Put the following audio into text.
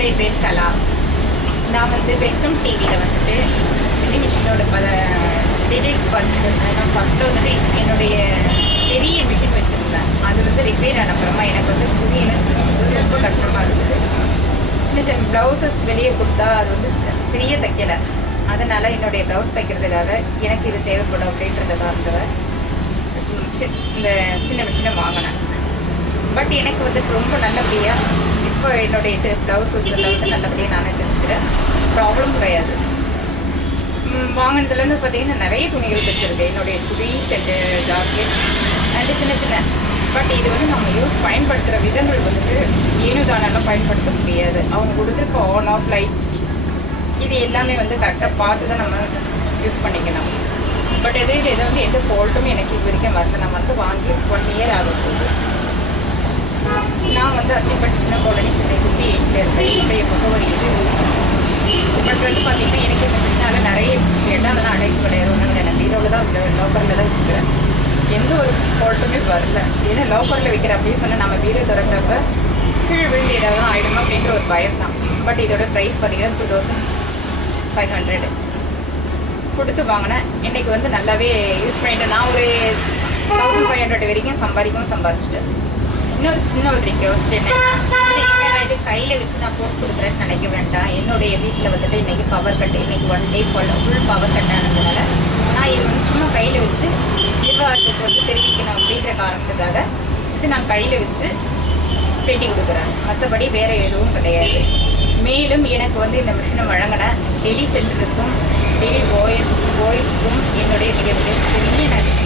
என்னுடைய பேர் கலா. நான் வந்து வெல்கம் டிவியில் வந்துட்டு சின்ன மிஷினோட பல டீடைல்ஸ் பார்த்துருந்தேன். நான் ஃபஸ்ட்டு வந்துட்டு என்னுடைய பெரிய மிஷின் வச்சுருந்தேன். அது வந்து ரிப்பேர் ஆன அப்புறமா எனக்கு வந்து துணியில ரொம்ப கஷ்டமாக இருந்தது. சின்ன சின்ன ப்ளவுசஸ் வெளியே கொடுத்தா அது வந்து சரியாக தைக்கலை. அதனால் என்னுடைய ப்ளவுஸ் தைக்கிறதுக்காக எனக்கு இது தேவைப்படும் அப்படின்றதுக்காக இந்த சின்ன மிஷினை வாங்கினேன். பட் எனக்கு வந்து ரொம்ப நல்லபடியாக இப்போ என்னுடைய ப்ளவுசஸ் எல்லாம் வந்து நல்லபடியாக நானே தைச்சிக்கிறேன். ப்ராப்ளம் கிடையாது. வாங்கினதுலேருந்து பார்த்தீங்கன்னா நிறைய துணிகள் தைச்சிருக்கேன். என்னுடைய சுடி செட்டு ஜாக்கெட் அண்டு சின்ன சின்ன. பட் இது வந்து நம்ம பயன்படுத்துகிற விதங்கள் வந்துட்டு ஏனுதானெல்லாம் பயன்படுத்த முடியாது. அவங்க கொடுத்துருக்க ஆன் ஆஃப் லைட் இது எல்லாமே வந்து கரெக்டாக பார்த்து தான் நம்ம யூஸ் பண்ணிக்கணும். பட் இதில் இதை வந்து எந்த ஃபால்ட்டும் எனக்கு இது வரைக்கும் வரல. நான் வந்து வாங்கி 1 இயர் ஆகும்போது நான் வந்து அத்திப்பட்டு சின்ன காலனி சென்னை 58 இருந்தேன். என்னுடைய முகவரி இது. பட் வந்து பார்த்தீங்கன்னா எனக்கு இந்த மிஷினால் நிறைய இடம்லாம் அடைப்பு கிடையாது. ஒன்று நான் பீரோவில் தான் லோக்கரில் தான் வச்சுக்கிறேன். எந்த ஒரு ஃபால்ட்டுமே வரல. ஏன்னா லோக்கரில் வைக்கிற அப்படின்னு சொன்னால் நம்ம பீரோ திறக்கிறப்ப கீழ் விழுந்து ஏதாவது ஆகிடுமா அப்படின்ற ஒரு பயம் தான். பட் இதோட ப்ரைஸ் பார்த்தீங்கன்னா 2500 கொடுத்து வாங்கினேன். இன்றைக்கி வந்து நல்லாவே யூஸ் பண்ணிட்டேன். நான் ஒரு 1500 வரைக்கும் சம்பாதிச்சிட்டேன். இன்னொரு சின்ன ஒரு ரிக்வெஸ்ட் என்னென்னா, இது கையில் வச்சு நான் போஸ்ட் கொடுக்குறேன்னு நினைக்க வேண்டாம். என்னுடைய வீட்டில் வந்துட்டு இன்றைக்கி பவர் கட்டு, இன்றைக்கி 1 டே ஃபுல் பவர் கட் ஆனதுனால நான் இது வந்து சும்மா கையில் வச்சு நிர்வாகத்துக்கு வந்து தெரிவிக்கணும் அப்படிங்கிற காரணத்துக்காக இது நான் கையில் வச்சு பேட்டி கொடுக்குறேன். மற்றபடி வேறு எதுவும் கிடையாது. மேலும் எனக்கு வந்து இந்த மிஷினை வழங்கின டெலி சென்டருக்கும் டெலி வாய்ஸ்க்கும் என்னுடைய மிகப்பெரிய நன்றி.